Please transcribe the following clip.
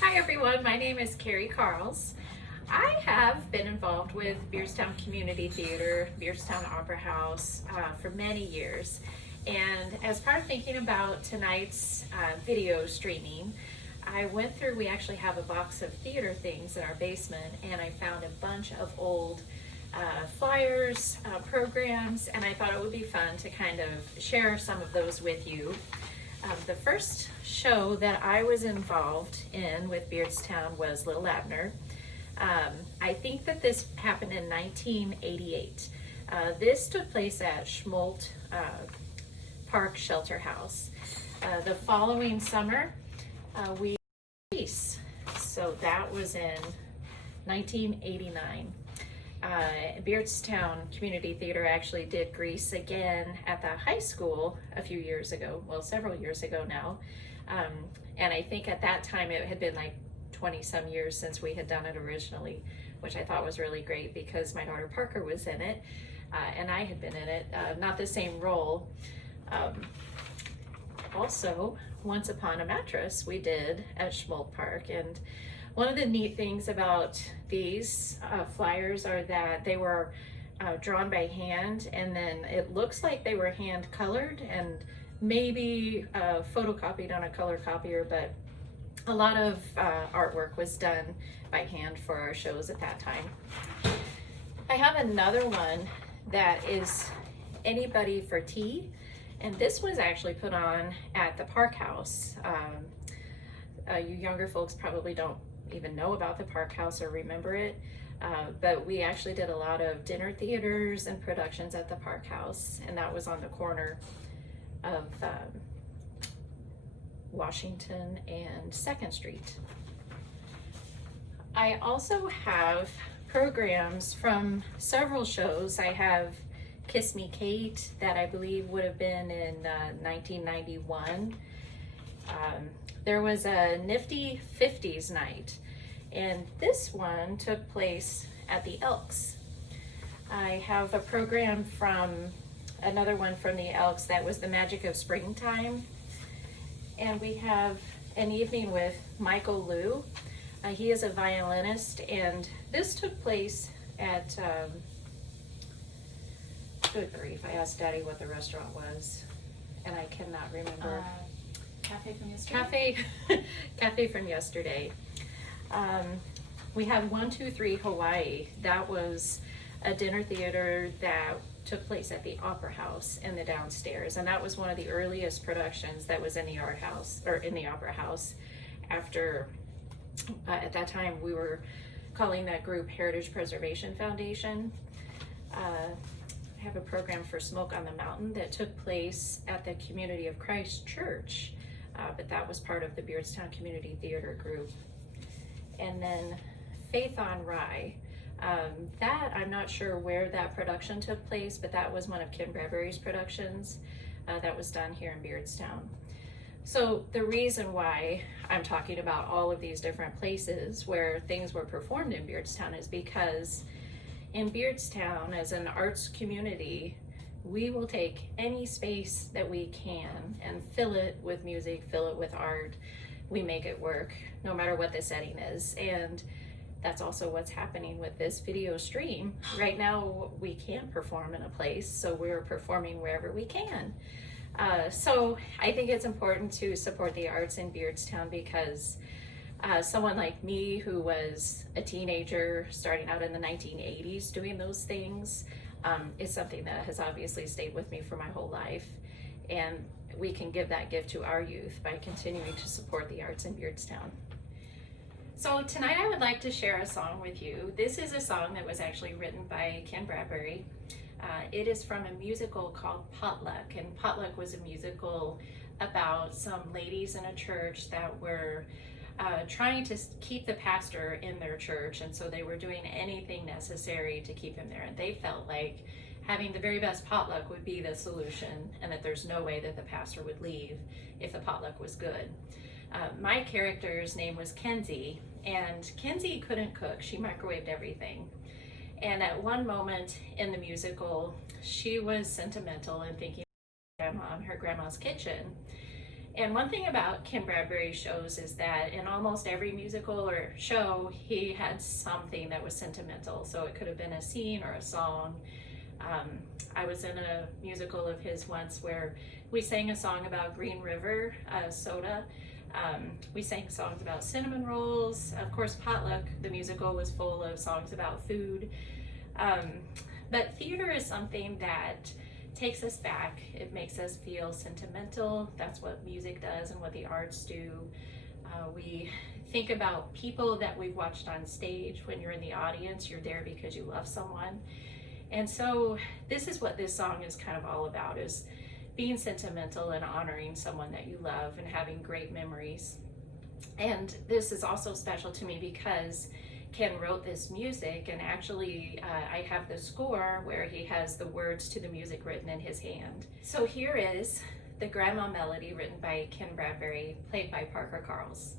Hi everyone, my name is Carrie Carls. I have been involved with Beardstown Community Theater, Beardstown Opera House for many years. And as part of thinking about tonight's video streaming, I went through, we actually have a box of theater things in our basement, and I found a bunch of old flyers, programs, and I thought it would be fun to kind of share some of those with you. The first show that I was involved in with Beardstown was Little Abner. I think that this happened in 1988. This took place at Schmolt Park Shelter House. The following summer, we Grease. So that was in 1989. Beardstown Community Theater actually did Grease again at the high school a few years ago, well, several years ago now. And I think at that time it had been like 20 some years since we had done it originally, which I thought was really great because my daughter Parker was in it, and I had been in it, not the same role. Also, Once Upon a Mattress we did at Schmolt Park, and one of the neat things about these flyers are that they were drawn by hand, and then it looks like they were hand colored and maybe photocopied on a color copier, but a lot of artwork was done by hand for our shows at that time. I have another one that is Anybody for Tea, and this was actually put on at the Park House. You younger folks probably don't even know about the Park House or remember it, but we actually did a lot of dinner theaters and productions at the Park House, and that was on the corner of Washington and 2nd Street. I also have programs from several shows. I have Kiss Me Kate, that I believe would have been in 1991. There was a Nifty 50s night, and this one took place at the Elks. I have a program from another one from the Elks that was The Magic of Springtime, and we have an evening with Michael Liu. He is a violinist, and this took place at good grief, I asked Daddy what the restaurant was, and I cannot remember. Cafe from yesterday? Cafe from yesterday. We have 123 Hawaii. That was a dinner theater that took place at the Opera House in the downstairs, and that was one of the earliest productions that was in the art house, or in the Opera House. After, at that time, we were calling that group Heritage Preservation Foundation. I have a program for Smoke on the Mountain that took place at the Community of Christ Church, but that was part of the Beardstown Community Theater group. And then Faith on Rye. That, I'm not sure where that production took place, but that was one of Kim Bradbury's productions that was done here in Beardstown. So the reason why I'm talking about all of these different places where things were performed in Beardstown is because in Beardstown, as an arts community, we will take any space that we can and fill it with music, fill it with art. We make it work, no matter what the setting is. And that's also what's happening with this video stream. Right now, we can't perform in a place, so we're performing wherever we can. So I think it's important to support the arts in Beardstown because someone like me who was a teenager starting out in the 1980s doing those things is something that has obviously stayed with me for my whole life. And we can give that gift to our youth by continuing to support the arts in Beardstown. So tonight I would like to share a song with you. This is a song that was actually written by Ken Bradbury. It is from a musical called Potluck, and Potluck was a musical about some ladies in a church that were trying to keep the pastor in their church, and so they were doing anything necessary to keep him there, and they felt like having the very best potluck would be the solution, and that there's no way that the pastor would leave if the potluck was good. My character's name was Kenzie, and Kenzie couldn't cook. She microwaved everything. And at one moment in the musical, she was sentimental and thinking of her grandma in her grandma's kitchen. And one thing about Ken Bradbury's shows is that in almost every musical or show, he had something that was sentimental. So it could have been a scene or a song. I was in a musical of his once where we sang a song about Green River soda. We sang songs about cinnamon rolls. Of course, Potluck, the musical, was full of songs about food. But theater is something that takes us back. It makes us feel sentimental. That's what music does and what the arts do. We think about people that we've watched on stage. When you're in the audience, you're there because you love someone. And so this is what this song is kind of all about, is being sentimental and honoring someone that you love and having great memories. And this is also special to me because Ken wrote this music, and actually I have the score where he has the words to the music written in his hand. So here is the Grandma Melody, written by Ken Bradbury, played by Parker Carls.